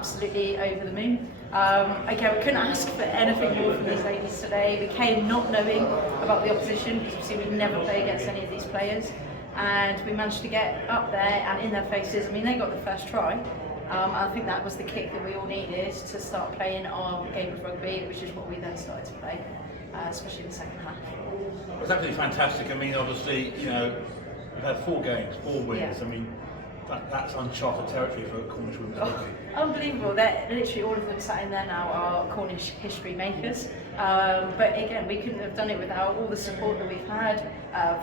absolutely over the moon. Again, we couldn't ask for anything more from these ladies today. We came not knowing about the opposition, because obviously we never play against any of these players, and we managed to get up there and in their faces. I mean, they got the first try. I think that was the kick that we all needed to start playing our game of rugby, which is what we then started to play, especially in the second half. It was absolutely fantastic. I mean, obviously, you know, we've had 4 games, 4 wins. Yeah. I mean, that's uncharted territory for Cornish women's rugby. Unbelievable. They're literally all of them sat in there now are Cornish history makers. But again, we couldn't have done it without all the support that we've had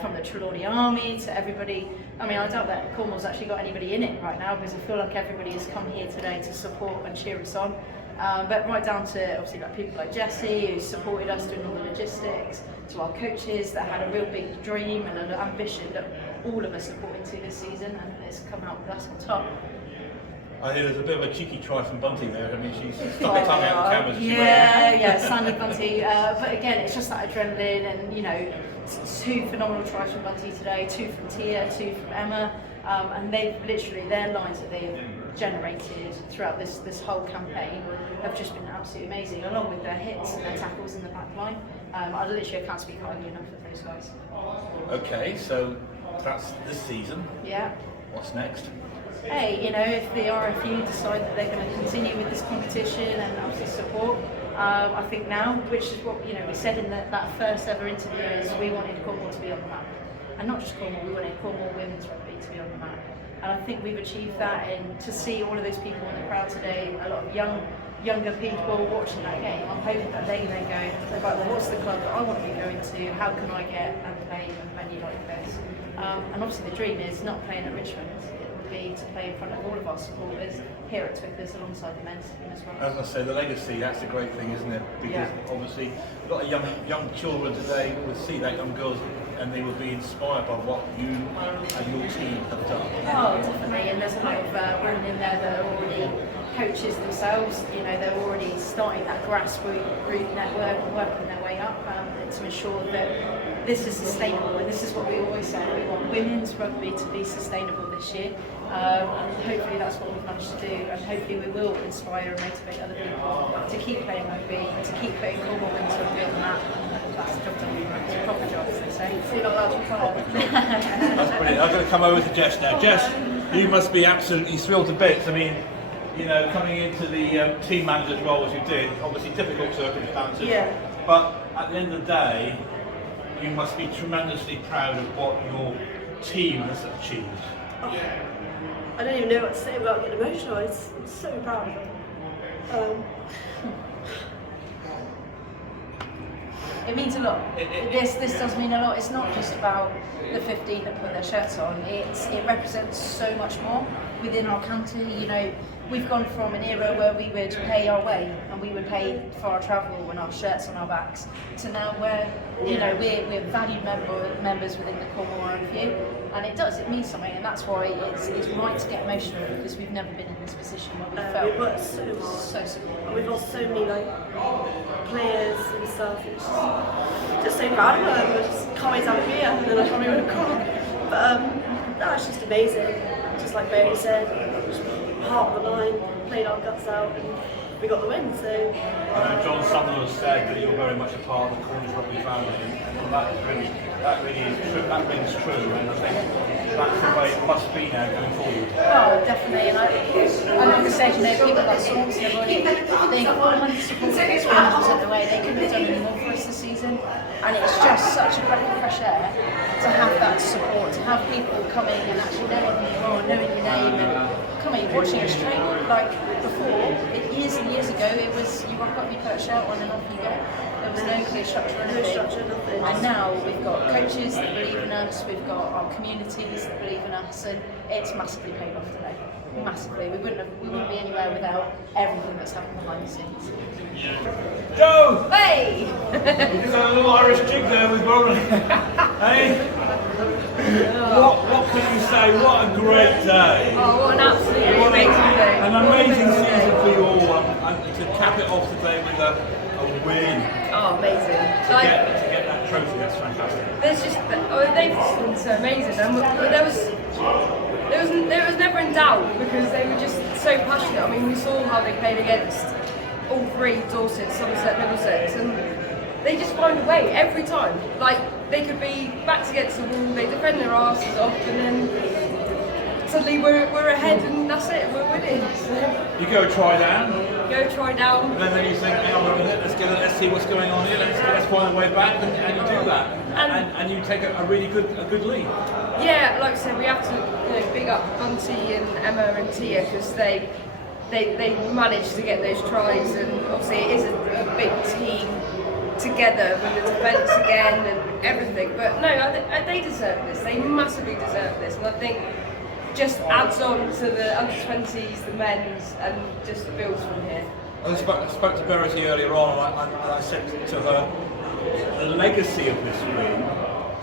from the Trelawney Army to everybody. I mean, I doubt that Cornwall's actually got anybody in it right now, because I feel like everybody has come here today to support and cheer us on. But right down to obviously like people like Jessie, who supported us doing all the logistics, to our coaches that had a real big dream and an ambition that all of us are supporting to this season, and it's come out with us on top. I hear there's a bit of a cheeky try from Bunty there. I mean, she's stuck her tongue out the cameras. Yeah, Sandy Bunty. But again, it's just that adrenaline, and you know, 2 phenomenal tries from Bunty today, 2 from Tia, 2 from Emma, and they've literally, their lines that they've generated throughout this whole campaign have just been absolutely amazing, along with their hits and their tackles in the back line. I literally can't speak highly enough of those guys. Okay, so that's this season. Yeah. What's next? Hey, you know, if the RFU decide that they're going to continue with this competition and obviously support, I think now, which is what, you know, we said in that first ever interview, is we wanted Cornwall to be on the map. And not just Cornwall, we wanted Cornwall women's rugby to be on the map. And I think we've achieved that, and to see all of those people in the crowd today, a lot of younger people watching that game, I'm hoping that they then go, right, well, what's the club that I want to be going to? How can I get and play in a venue like this? And obviously the dream is not playing at Richmond. Be to play in front of all of our supporters here at Twickers alongside the men's team as well. As I say, the legacy, that's a great thing, isn't it? Because obviously a lot of young children today will see that, young girls, and they will be inspired by what you and your team have done. Oh, definitely, and there's a lot of women in there that are already coaches themselves. You know, they're already starting that grassroots network and working their way up to ensure that this is sustainable, and this is what we always say, we want women's rugby to be sustainable this year, and hopefully that's what we've managed to do, and hopefully we will inspire and motivate other people to keep playing rugby and to keep putting Cornwall women's rugby on the map. That's the job done, it's a proper job, as they say. So you're not allowed to call. That's brilliant. I'm going to come over to Jess now. Jess, you must be absolutely thrilled to bits. I mean, you know, coming into the team manager's role as you did, obviously difficult circumstances, but at the end of the day, you must be tremendously proud of what your team has achieved. Oh, I don't even know what to say without getting emotional. I'm so proud of them. It means a lot. This does mean a lot. It's not just about the 15 that put their shirts on. It represents so much more within our county. You know, we've gone from an era where we would pay our way and we would pay for our travel and our shirts on our backs, to now where, you know, we're valued members within the Cornwall RFU, and it means something, and that's why it's right to get emotional, because we've never been in this position where we felt we've worked so hard. So supported. We've lost so many players and stuff. It's just so proud of them. I just can't wait to have a beer, and then I probably would have gone. But no, it's just amazing. Just like Barry said, just heart on the line, played our guts out, and we got the win. So I know John Sutherland said that you're very much a part of the Cornish rugby family, and that really is true. That rings true, and I think that's the way it must be now going forward. Oh, definitely, and I love the stage, you know, people like Swansea have already, they 100 supporters in the way, they couldn't have done any more for us this season, and it's just such a breath of fresh air to have that support, to have people coming and actually knowing who you are, knowing your name, and coming, watching us train. Like before, years and years ago, it was you rock up, you put a shirt on, and off you go. There was no clear structure, nothing. And now we've got coaches that believe in us, we've got our communities that believe in us, and it's massively paid off today. Massively. We wouldn't be anywhere without everything that's happened behind the scenes. Joe! Hey! You just had a little Irish jig there with Roland. Hey? What can you say? What a great day. Oh, what an absolutely amazing day. An amazing season for you all, and to cap it off today with a win. Oh, amazing. To get that trophy. That's fantastic. There's just, they've just been so amazing, and there was never in doubt because they were just so passionate. I mean, we saw how they played against all three, Dorset, Somerset, Middlesex, and they just find a way every time. Like, they could be backs against the wall, they defend their asses off, and then suddenly we're ahead, and that's it, we're winning. You go try down. And then you think, hang on a minute, let's see what's going on here, let's find a way back, and you do that. And you take a really good lead. Yeah, like I said, we have to big up Bunty and Emma and Tia, because they managed to get those tries, and obviously it is a big team together with the defence again and everything. But no, they deserve this. They massively deserve this, and I think just adds on to the under-20s, the men's, and just builds from here. I spoke to Verity earlier on, and I said to her, the legacy of this win,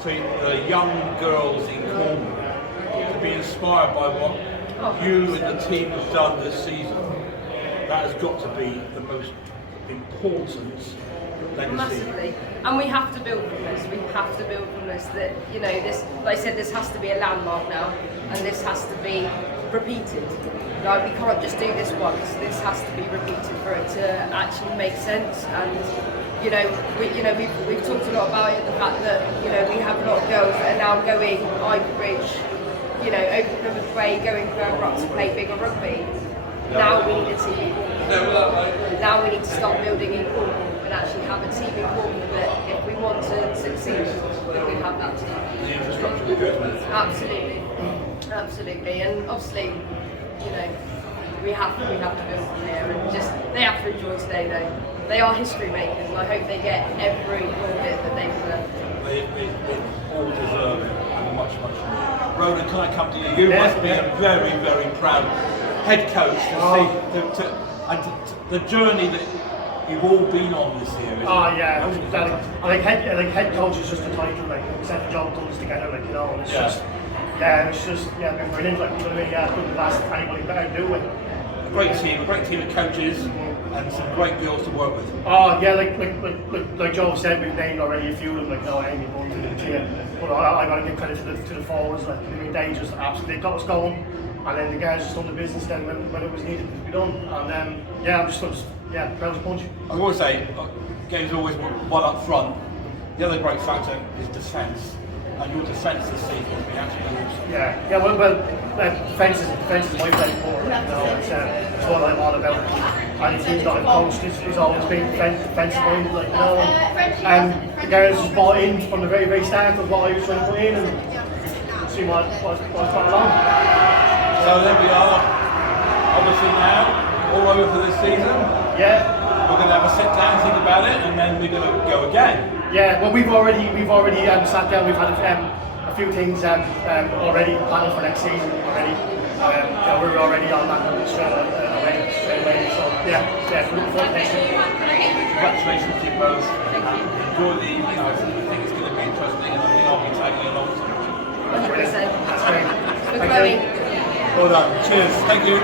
to the young girls in Cornwall, to be inspired by what you and the team have done this season, that has got to be the most important legacy. Massively, and we have to build from this. We have to build from this. That this, like I said, this has to be a landmark now, and this has to be repeated. Like, we can't just do this once. This has to be repeated for it to actually make sense. And we've talked a lot about it. The fact that we have a lot of girls that are now going Ivy Bridge, over Plymouth Way, going further up to play bigger rugby. Now we need a team. Now we need to start building in Cornwall and actually have a team in Cornwall that, if we want to succeed, that we have that team. The infrastructure will go with it. Absolutely, and obviously, we have to build from here, and just they have to enjoy today though. They are history makers, and I hope they get every little bit that they deserve. They all deserve it, and much more. Ronan, can I come to you? You must be a very, very proud head coach to see the journey that you've all been on this year. Yeah, I think head coach is just a title, like except the job done together, and it's just been brilliant. Like, couldn't have asked anybody better to do it. A great team of coaches, and some great girls to work with. Like Joe said, we've named already a few of them, Amy, Bunty, and Tia. But I got to give credit to the forwards. They just absolutely got us going. And then the guys just done the business then when it was needed to be done. And I'm just proud as punch. I want to say, games always one up front. The other great factor is defence. And your defence this season has been absolutely awesome. Defence is my very important. It's what I'm all about. And the team that I've coached is always been defence minded, and the guys just bought in from the very, very start of what I was trying to put in, and see what's going on. So there we are, obviously now, all over for this season. Yeah. We're going to have a sit down, think about it, and then we're going to go again. Yeah, well we've already sat down, we've had a few things already planned for next season already. We're already on that straight away, so looking forward to next year. Congratulations to you both. Enjoy the evening, I think it's going to be interesting, and I think I'll be tagging along. 100%. That's great. We're growing. Well done. Cheers. Thank you.